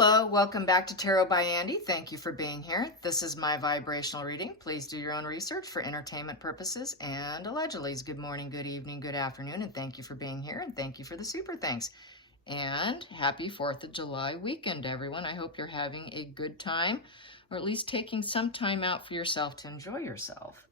Hello, welcome back to Tarot by Andy. Thank you for being here. This is my vibrational reading. Please do your own research for entertainment purposes and allegedly. Good morning, good evening, good afternoon, and thank you for being here, and thank you for the super thanks. And happy 4th of July weekend, everyone. I hope you're having a good time, or at least taking some time out for yourself to enjoy yourself.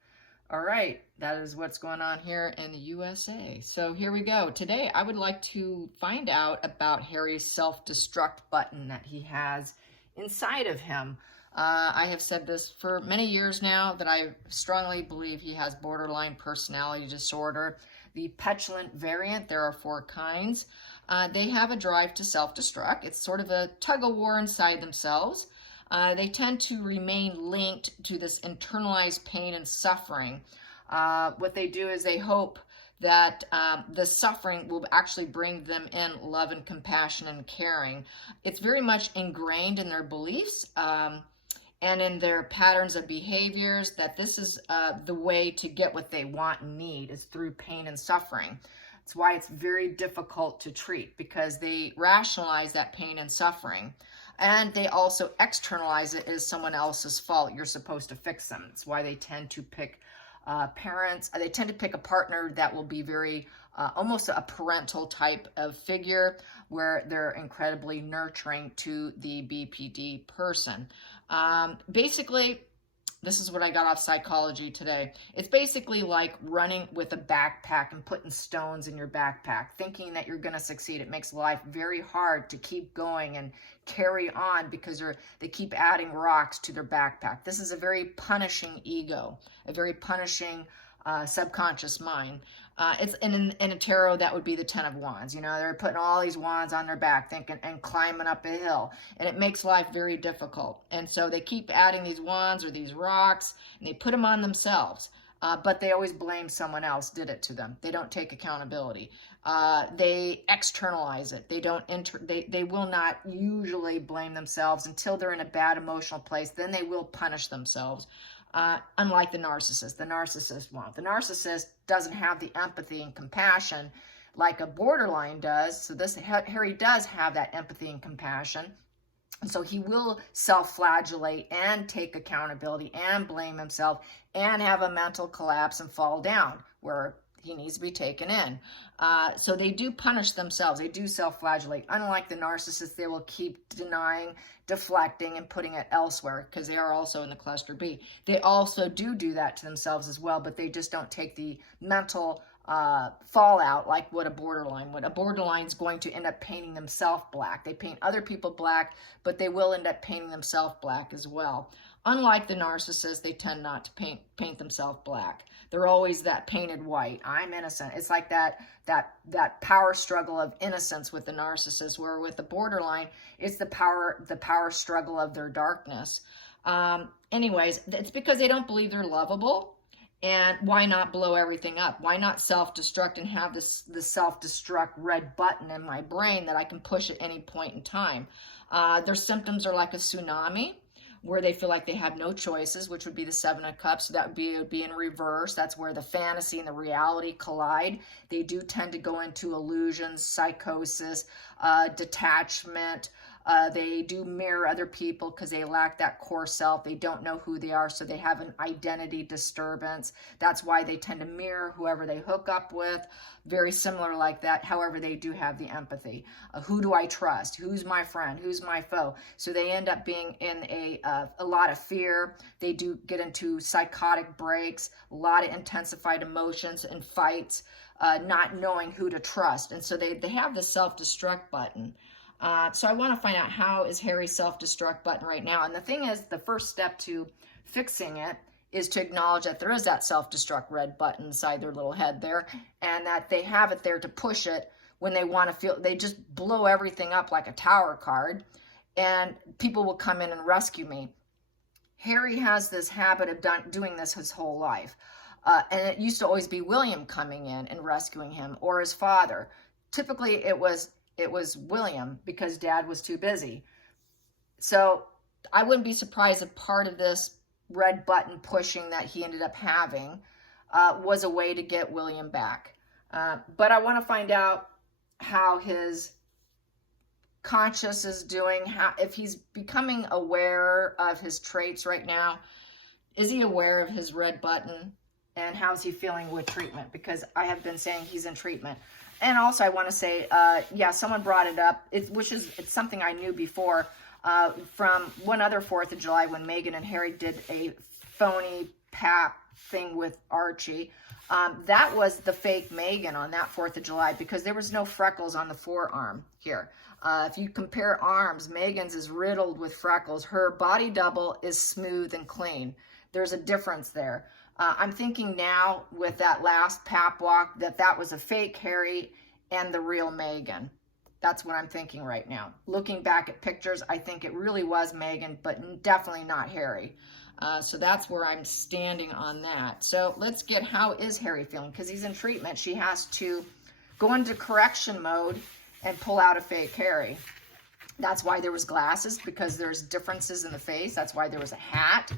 All right, that is what's going on here in the USA. So here we go. Today, I would like to find out about Harry's self-destruct button that he has inside of him. I have said this for many years now that I strongly believe he has borderline personality disorder. The petulant variant, there are 4 kinds. They have a drive to self-destruct. It's sort of a tug-of-war inside themselves. They tend to remain linked to this internalized pain and suffering. What they do is they hope that the suffering will actually bring them in love and compassion and caring. It's very much ingrained in their beliefs and in their patterns of behaviors that this is the way to get what they want and need is through pain and suffering. That's why it's very difficult to treat, because they rationalize that pain and suffering. And they also externalize it as someone else's fault. You're supposed to fix them. That's why they tend to pick parents. They tend to pick a partner that will be very, almost a parental type of figure, where they're incredibly nurturing to the BPD person. Basically, this is what I got off Psychology Today. It's basically like running with a backpack and putting stones in your backpack, thinking that you're going to succeed. It makes life very hard to keep going and carry on because they keep adding rocks to their backpack. This is a very punishing ego, a very punishing subconscious mind. It's in a tarot, that would be the 10 of Wands. You know, they're putting all these wands on their back, thinking and climbing up a hill, and it makes life very difficult. And so they keep adding these wands or these rocks, and they put them on themselves. But they always blame someone else did it to them. They don't take accountability. They externalize it. They don't they will not usually blame themselves until they're in a bad emotional place. Then they will punish themselves. Unlike the narcissist won't. The narcissist doesn't have the empathy and compassion like a borderline does. So Harry does have that empathy and compassion. And so he will self-flagellate and take accountability and blame himself and have a mental collapse and fall down where he needs to be taken in. So they do punish themselves. They do self-flagellate. Unlike the narcissist, they will keep denying, deflecting, and putting it elsewhere because they are also in the cluster B. They also do that to themselves as well, but they just don't take the mental fallout like what a borderline would. A borderline is going to end up painting themselves black. They paint other people black, but they will end up painting themselves black as well. Unlike the narcissist, they tend not to paint themselves black. They're always that painted white. I'm innocent. It's like that power struggle of innocence with the narcissist, where with the borderline, it's the power struggle of their darkness. Anyways, it's because they don't believe they're lovable. And why not blow everything up? Why not self-destruct and have this self-destruct red button in my brain that I can push at any point in time? Their symptoms are like a tsunami, where they feel like they have no choices, which would be the 7 of Cups. So that would be in reverse. That's where the fantasy and the reality collide. They do tend to go into illusions, psychosis, detachment. They do mirror other people because they lack that core self. They don't know who they are, so they have an identity disturbance. That's why they tend to mirror whoever they hook up with. Very similar like that. However, they do have the empathy. Who do I trust? Who's my friend? Who's my foe? So they end up being in a lot of fear. They do get into psychotic breaks, a lot of intensified emotions and fights, not knowing who to trust. And so they have the self-destruct button. So I want to find out, how is Harry's self-destruct button right now? And the thing is, the first step to fixing it is to acknowledge that there is that self-destruct red button inside their little head there, and that they have it there to push it when they want to feel, they just blow everything up like a tower card, and people will come in and rescue me. Harry has this habit of doing this his whole life. And it used to always be William coming in and rescuing him, or his father. Typically it was William because Dad was too busy. So I wouldn't be surprised if part of this red button pushing that he ended up having was a way to get William back. But I want to find out how his conscious is doing, if he's becoming aware of his traits right now. Is he aware of his red button? And how's he feeling with treatment? Because I have been saying he's in treatment. And also I want to say, yeah, someone brought it up, it's something I knew before from one other 4th of July when Meghan and Harry did a phony pap thing with Archie. That was the fake Meghan on that 4th of July because there was no freckles on the forearm here. If you compare arms, Meghan's is riddled with freckles. Her body double is smooth and clean. There's a difference there. I'm thinking now with that last pap walk that was a fake Harry and the real Meghan. That's what I'm thinking right now. Looking back at pictures, I think it really was Meghan, but definitely not Harry. So that's where I'm standing on that. So let's get, how is Harry feeling? Because he's in treatment. She has to go into correction mode and pull out a fake Harry. That's why there was glasses, because there's differences in the face. That's why there was a hat.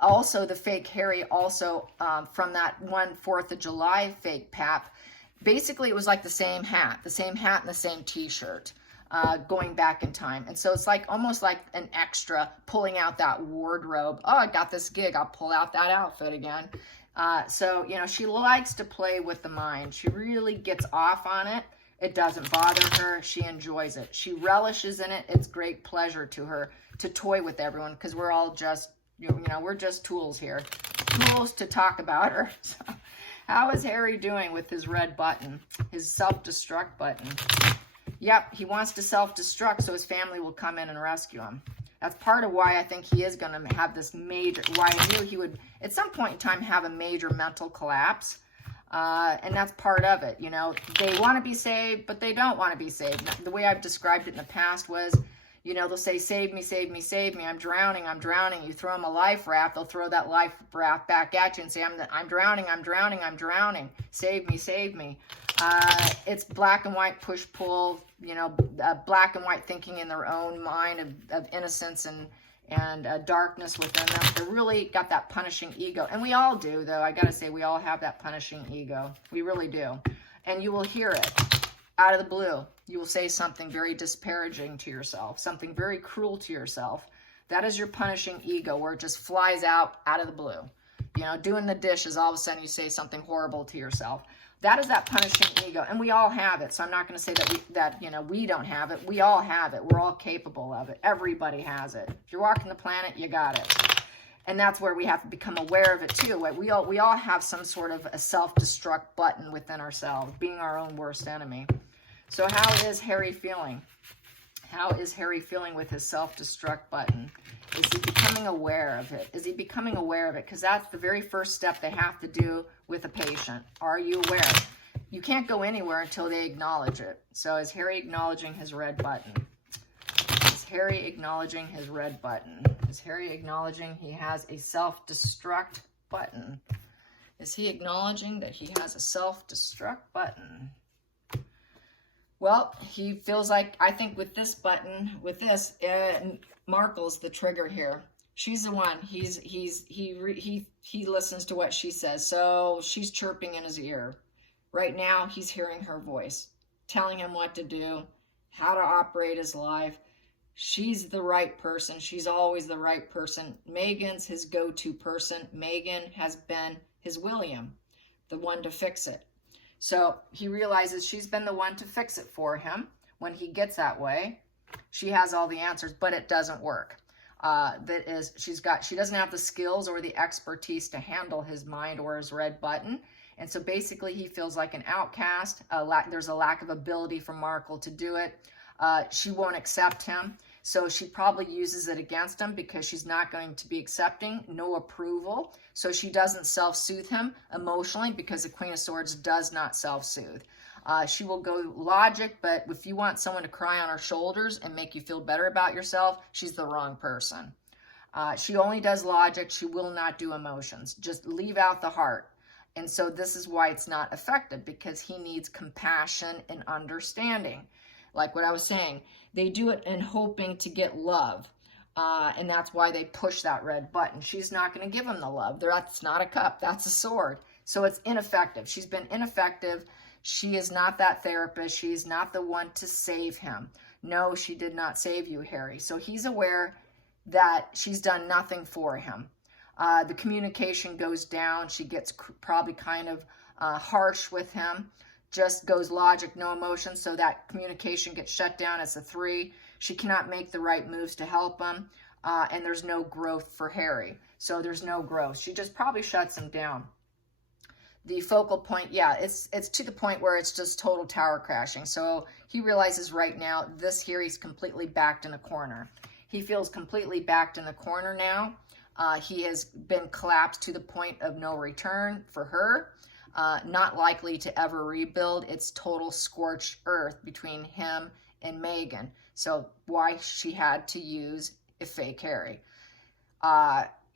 Also, the fake Harry, also from that one 4th of July fake pap, basically it was like the same hat and the same t-shirt going back in time. And so it's like almost like an extra pulling out that wardrobe. Oh, I got this gig, I'll pull out that outfit again. So, you know, she likes to play with the mind. She really gets off on it. It doesn't bother her. She enjoys it. She relishes in it. It's great pleasure to her to toy with everyone because we're all just, you know, we're just tools here. Tools to talk about her. So, how is Harry doing with his red button? His self-destruct button. Yep, he wants to self-destruct so his family will come in and rescue him. That's part of why I think he is going to have this major, why I knew he would, at some point in time, have a major mental collapse. And that's part of it. You know, they want to be saved, but they don't want to be saved. The way I've described it in the past was, you know, they'll say, save me, save me, save me. I'm drowning, I'm drowning. You throw them a life raft, they'll throw that life raft back at you and say, I'm drowning, I'm drowning, I'm drowning. Save me, save me. It's black and white push-pull, you know, black and white thinking in their own mind of innocence and darkness within them. They really got that punishing ego. And we all do, though. I got to say, we all have that punishing ego. We really do. And you will hear it out of the blue. You will say something very disparaging to yourself, something very cruel to yourself. That is your punishing ego, where it just flies out of the blue. You know, doing the dishes, all of a sudden you say something horrible to yourself. That is that punishing ego, and we all have it. So I'm not going to say that we don't have it. We all have it. We're all capable of it. Everybody has it. If you're walking the planet, you got it. And that's where we have to become aware of it too. We all have some sort of a self-destruct button within ourselves, being our own worst enemy. So how is Harry feeling? How is Harry feeling with his self-destruct button? Is he becoming aware of it? Is he becoming aware of it? Because that's the very first step they have to do with a patient. Are you aware? You can't go anywhere until they acknowledge it. So is Harry acknowledging his red button? Is Harry acknowledging his red button? Is Harry acknowledging he has a self-destruct button? Is he acknowledging that he has a self-destruct button? Well, he feels like, I think with this button, with this, Markle's the trigger here. She's the one. He listens to what she says. So she's chirping in his ear. Right now, he's hearing her voice, telling him what to do, how to operate his life. She's the right person. She's always the right person. Meghan's his go-to person. Meghan has been his William, the one to fix it. So he realizes she's been the one to fix it for him. When he gets that way, she has all the answers, but it doesn't work. She doesn't have the skills or the expertise to handle his mind or his red button. And so basically he feels like an outcast. There's a lack of ability for Markle to do it. She won't accept him. So she probably uses it against him because she's not going to be accepting, no approval. So she doesn't self-soothe him emotionally because the Queen of Swords does not self-soothe. She will go logic, but if you want someone to cry on her shoulders and make you feel better about yourself, she's the wrong person. She only does logic. She will not do emotions. Just leave out the heart. And so this is why it's not effective, because he needs compassion and understanding. Like what I was saying, they do it in hoping to get love. And that's why they push that red button. She's not going to give him the love. That's not a cup. That's a sword. So it's ineffective. She's been ineffective. She is not that therapist. She's not the one to save him. No, she did not save you, Harry. So he's aware that she's done nothing for him. The communication goes down. She gets probably kind of harsh with him. Just goes logic, no emotion. So that communication gets shut down. It's a 3. She cannot make the right moves to help him. And there's no growth for Harry. So there's no growth. She just probably shuts him down. The focal point, yeah, it's to the point where it's just total tower crashing. So he realizes right now this here, he's completely backed in a corner. He feels completely backed in the corner now. He has been collapsed to the point of no return for her. Not likely to ever rebuild. It's total scorched earth between him and Megan. So why she had to use a fake Harry.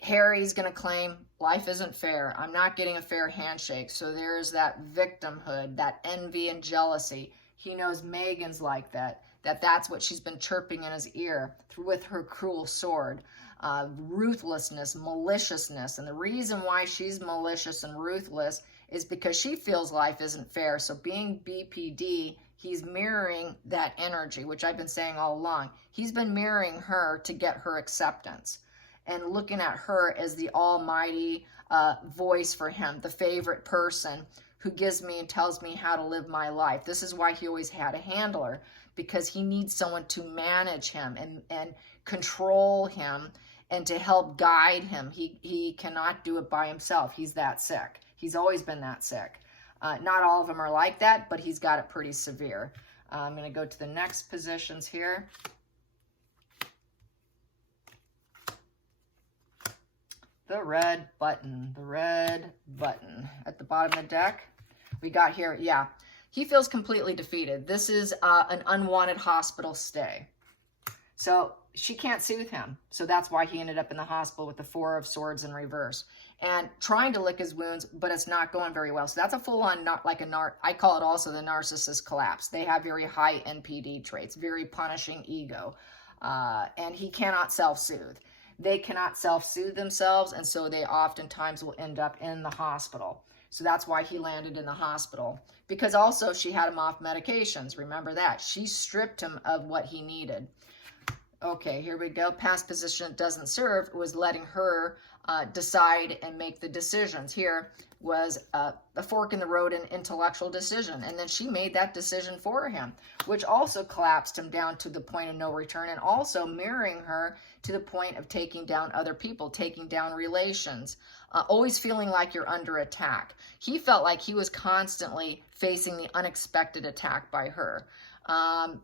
Harry's going to claim life isn't fair. I'm not getting a fair handshake. So there's that victimhood, that envy and jealousy. He knows Megan's like that. That's what she's been chirping in his ear with her cruel sword. Ruthlessness, maliciousness. And the reason why she's malicious and ruthless is because she feels life isn't fair. So being BPD, he's mirroring that energy, which I've been saying all along. He's been mirroring her to get her acceptance and looking at her as the almighty voice for him, the favorite person who gives me and tells me how to live my life. This is why he always had a handler, because he needs someone to manage him and control him and to help guide him. He cannot do it by himself. He's that sick. He's always been that sick. Not all of them are like that, but he's got it pretty severe. I'm going to go to the next positions here. The red button at the bottom of the deck. We got here, yeah, he feels completely defeated. This is an unwanted hospital stay. So she can't soothe him. So that's why he ended up in the hospital with the 4 of Swords in reverse and trying to lick his wounds, but it's not going very well. So that's a full-on, not like I call it also the narcissist collapse. They have very high NPD traits, very punishing ego, and he cannot self-soothe. They cannot self-soothe themselves, and so they oftentimes will end up in the hospital. So that's why he landed in the hospital. Because also she had him off medications. Remember that. She stripped him of what he needed. Okay, here we go. Past position doesn't serve was letting her decide and make the decisions. Here was a fork in the road and intellectual decision. And then she made that decision for him, which also collapsed him down to the point of no return and also mirroring her to the point of taking down other people, taking down relations, always feeling like you're under attack. He felt like he was constantly facing the unexpected attack by her.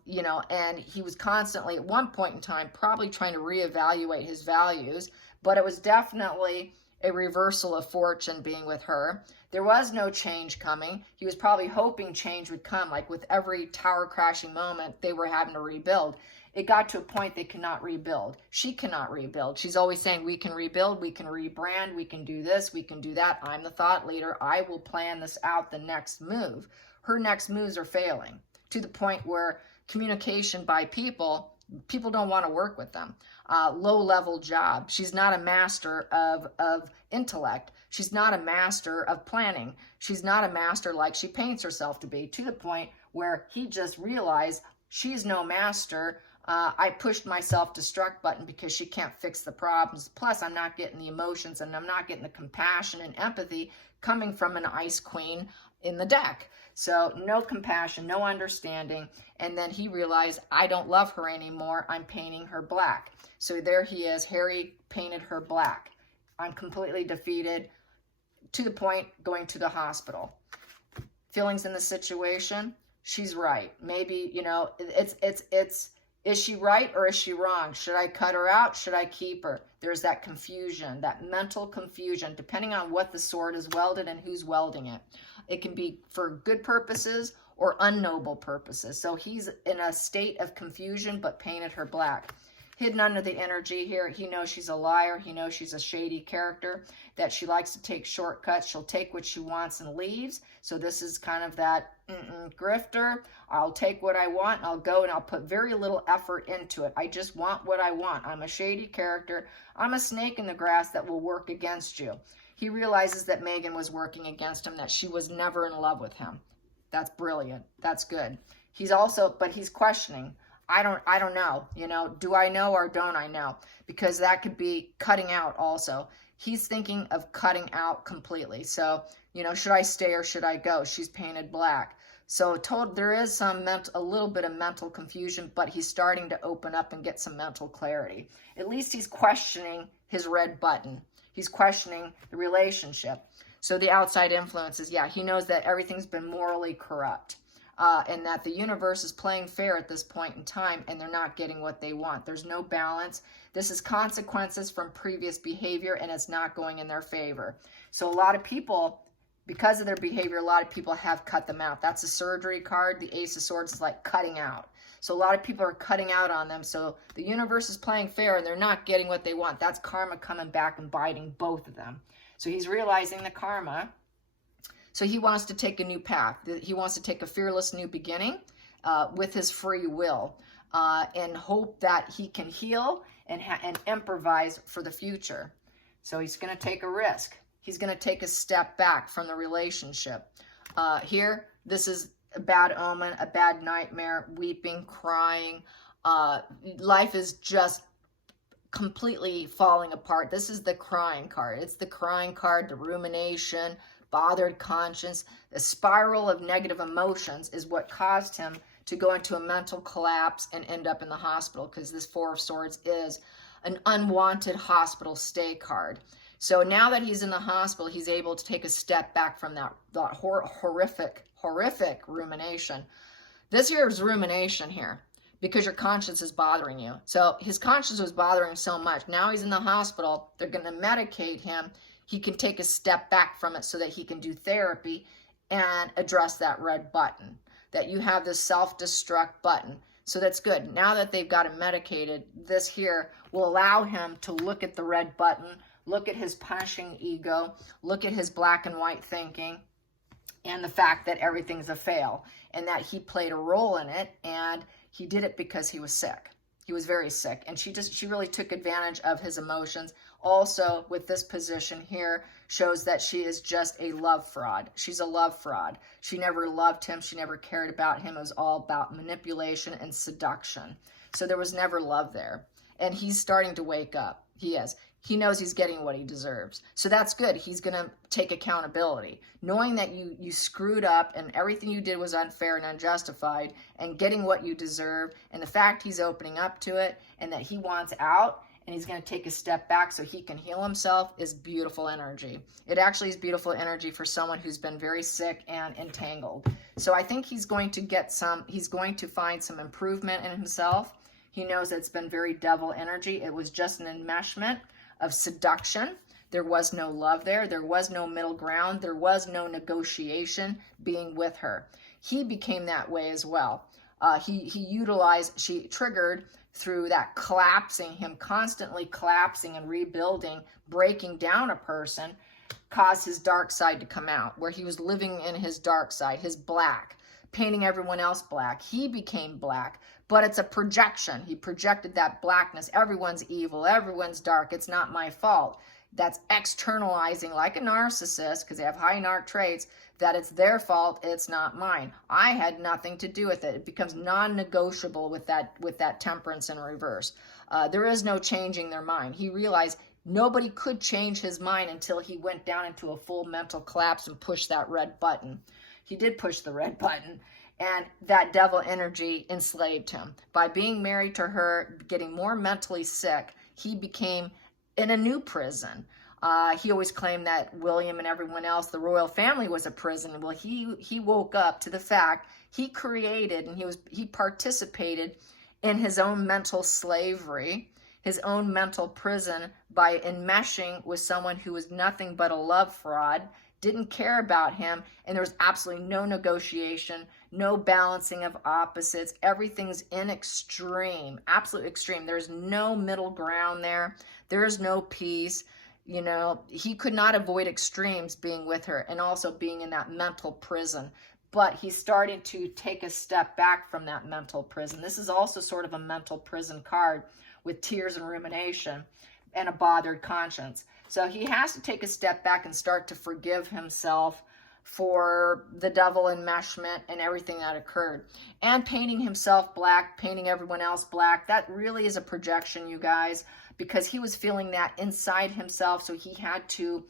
You know, and he was constantly at one point in time probably trying to reevaluate his values, but it was definitely a reversal of fortune being with her. There was no change coming. He was probably hoping change would come, like with every tower crashing moment they were having to rebuild. It got to a point they cannot rebuild. She cannot rebuild. She's always saying, we can rebuild, we can rebrand, we can do this, we can do that. I'm the thought leader. I will plan this out, the next move. Her next moves are failing to the point where communication by people don't want to work with them. Low-level job. She's not a master of intellect. She's not a master of planning. She's not a master like she paints herself to be, to the point where he just realized she's no master. I pushed my self-destruct button because she can't fix the problems. Plus, I'm not getting the emotions and I'm not getting the compassion and empathy coming from an ice queen in the deck. So no compassion, no understanding. And then he realized, I don't love her anymore. I'm painting her black. So there he is. Harry painted her black. I'm completely defeated, to the point going to the hospital. Feelings in the situation? She's right. Maybe, you know, is she right or is she wrong? Should I cut her out? Should I keep her? There's that confusion, that mental confusion, depending on what the sword is welded and who's welding it. It can be for good purposes or unnoble purposes. So he's in a state of confusion, but painted her black. Hidden under the energy here, he knows she's a liar. He knows she's a shady character, that she likes to take shortcuts. She'll take what she wants and leaves. So this is kind of that grifter. I'll take what I want, I'll go and I'll put very little effort into it. I just want what I want. I'm a shady character. I'm a snake in the grass that will work against you. He realizes that Megan was working against him, that she was never in love with him. That's brilliant. That's good. He's also, but he's questioning. I don't know, you know, do I know or don't I know? Because that could be cutting out also. He's thinking of cutting out completely. So, you know, should I stay or should I go? She's painted black. So there is a little bit of mental confusion, but he's starting to open up and get some mental clarity. At least he's questioning his red button. He's questioning the relationship. So the outside influences, yeah, he knows that everything's been morally corrupt. And that the universe is playing fair at this point in time, and they're not getting what they want. There's no balance. This is consequences from previous behavior, and it's not going in their favor. So a lot of people, because of their behavior, a lot of people have cut them out. That's a surgery card. The Ace of Swords is like cutting out. So a lot of people are cutting out on them. So the universe is playing fair, and they're not getting what they want. That's karma coming back and biting both of them. So he's realizing the karma. So he wants to take a new path. He wants to take a fearless new beginning with his free will and hope that he can heal and improvise for the future. So he's going to take a risk. He's going to take a step back from the relationship. Here, this is a bad omen, a bad nightmare, weeping, crying. Life is just completely falling apart. This is the crying card. It's the crying card, the rumination, bothered conscience. The spiral of negative emotions is what caused him to go into a mental collapse and end up in the hospital, because this Four of Swords is an unwanted hospital stay card. So now that he's in the hospital, he's able to take a step back from that horrific rumination. This here is rumination here, because your conscience is bothering you. So his conscience was bothering him so much. Now he's in the hospital. They're going to medicate him. He can take a step back from it so that he can do therapy and address that red button, that you have this self-destruct button. So that's good. Now that they've got him medicated, this here will allow him to look at the red button, look at his punishing ego, look at his black and white thinking, and the fact that everything's a fail, and that he played a role in it, and he did it because he was sick. He was very sick, and she really took advantage of his emotions. Also, with this position here, shows that she is just a love fraud. She's a love fraud. She never loved him. She never cared about him. It was all about manipulation and seduction. So there was never love there. And he's starting to wake up. He is. He knows he's getting what he deserves. So that's good. He's going to take accountability. Knowing that you screwed up and everything you did was unfair and unjustified, and getting what you deserve, and the fact he's opening up to it, and that he wants out, and he's going to take a step back so he can heal himself, is beautiful energy. It actually is beautiful energy for someone who's been very sick and entangled. So I think he's going to find some improvement in himself. He knows it's been very devil energy. It was just an enmeshment of seduction. There was no love there. There was no middle ground. There was no negotiation being with her. He became that way as well. She triggered through that collapsing, him constantly collapsing and rebuilding, breaking down a person, caused his dark side to come out, where he was living in his dark side, his black, painting everyone else black. He became black, but it's a projection. He projected that blackness. Everyone's evil. Everyone's dark. It's not my fault. That's externalizing, like a narcissist, because they have high narc traits, that it's their fault, it's not mine. I had nothing to do with it. It becomes non-negotiable with that temperance in reverse. There is no changing their mind. He realized nobody could change his mind until he went down into a full mental collapse and pushed that red button. He did push the red button, and that devil energy enslaved him. By being married to her, getting more mentally sick, he became in a new prison. He always claimed that William and everyone else, the royal family, was a prison. Well, he woke up to the fact he created, and he participated in his own mental slavery, his own mental prison, by enmeshing with someone who was nothing but a love fraud, didn't care about him, and there was absolutely no negotiation, no balancing of opposites. Everything's in extreme, absolute extreme. There's no middle ground there. There is no peace. You know, he could not avoid extremes being with her and also being in that mental prison. But he's starting to take a step back from that mental prison. This is also sort of a mental prison card with tears and rumination and a bothered conscience. So he has to take a step back and start to forgive himself for the devil enmeshment and everything that occurred. And painting himself black, painting everyone else black, that really is a projection, you guys, because he was feeling that inside himself, so he had to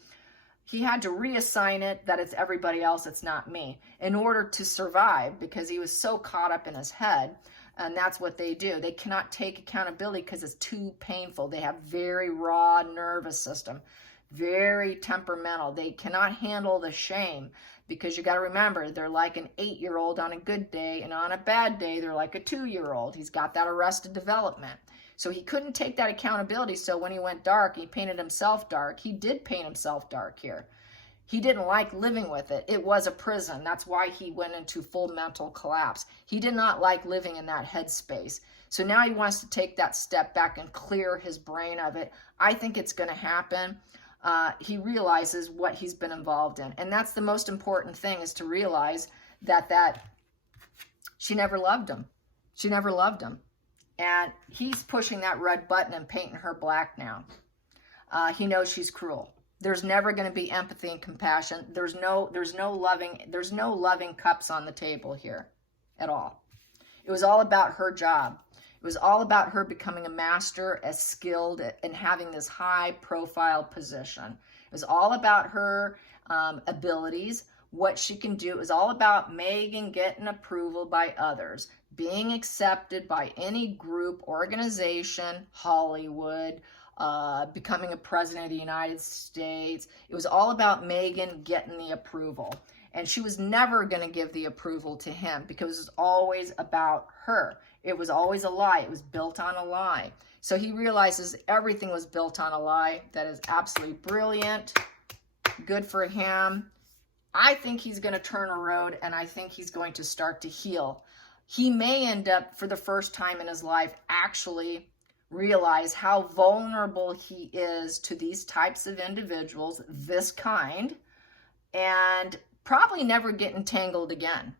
reassign it that it's everybody else, it's not me, in order to survive, because he was so caught up in his head. And that's what they do. They cannot take accountability because it's too painful. They have very raw nervous system, very temperamental. They cannot handle the shame, because you got to remember, they're like an 8-year-old on a good day, and on a bad day, they're like a 2-year-old. He's got that arrested development. So he couldn't take that accountability. So when he went dark, he painted himself dark. He did paint himself dark here. He didn't like living with it. It was a prison. That's why he went into full mental collapse. He did not like living in that headspace. So now he wants to take that step back and clear his brain of it. I think it's going to happen. He realizes what he's been involved in. And that's the most important thing, is to realize that she never loved him. She never loved him. And he's pushing that red button and painting her black now. He knows she's cruel. There's never going to be empathy and compassion. There's no loving cups on the table here at all. It was all about her job. It was all about her becoming a master, as skilled, and having this high profile position. It was all about her abilities, what she can do. It was all about Megan getting approval by others, being accepted by any group, organization, Hollywood, becoming a president of the United States. It was all about Megan getting the approval. And she was never going to give the approval to him, because it was always about her. It was always a lie. It was built on a lie. So he realizes everything was built on a lie. That is absolutely brilliant. Good for him. I think he's going to turn a road, and I think he's going to start to heal. He may end up, for the first time in his life, actually realize how vulnerable he is to these types of individuals, this kind, and probably never get entangled again,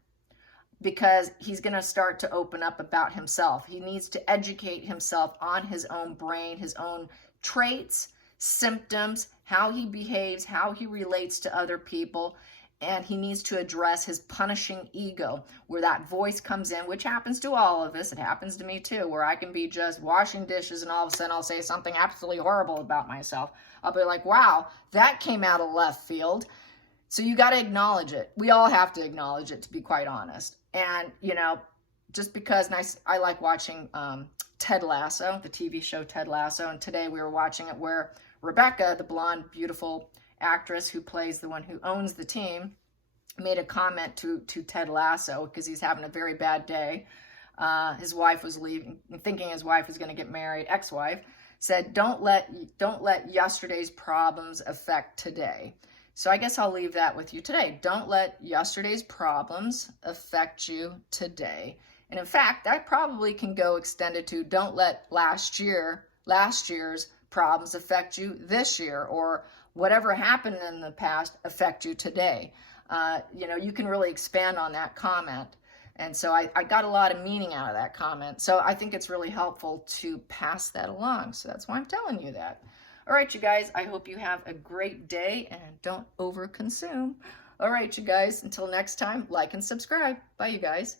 because he's going to start to open up about himself. He needs to educate himself on his own brain, his own traits, symptoms, how he behaves, how he relates to other people. And he needs to address his punishing ego, where that voice comes in, which happens to all of us. It happens to me too, where I can be just washing dishes and all of a sudden I'll say something absolutely horrible about myself. I'll be like, wow, that came out of left field. So you got to acknowledge it. We all have to acknowledge it, to be quite honest. And, you know, just because I like watching Ted Lasso, the TV show Ted Lasso. And today we were watching it where Rebecca, the blonde, beautiful actress who plays the one who owns the team, made a comment to Ted Lasso, because he's having a very bad day. His wife was leaving, thinking his wife was going to get married, ex-wife, said, don't let yesterday's problems affect today. So I guess I'll leave that with you today. Don't let yesterday's problems affect you today. And in fact, that probably can go extended to don't let last year's problems affect you this year, or whatever happened in the past affect you today. You know, you can really expand on that comment. And so I got a lot of meaning out of that comment. So I think it's really helpful to pass that along. So that's why I'm telling you that. All right, you guys, I hope you have a great day and don't overconsume. All right, you guys, until next time, like and subscribe. Bye, you guys.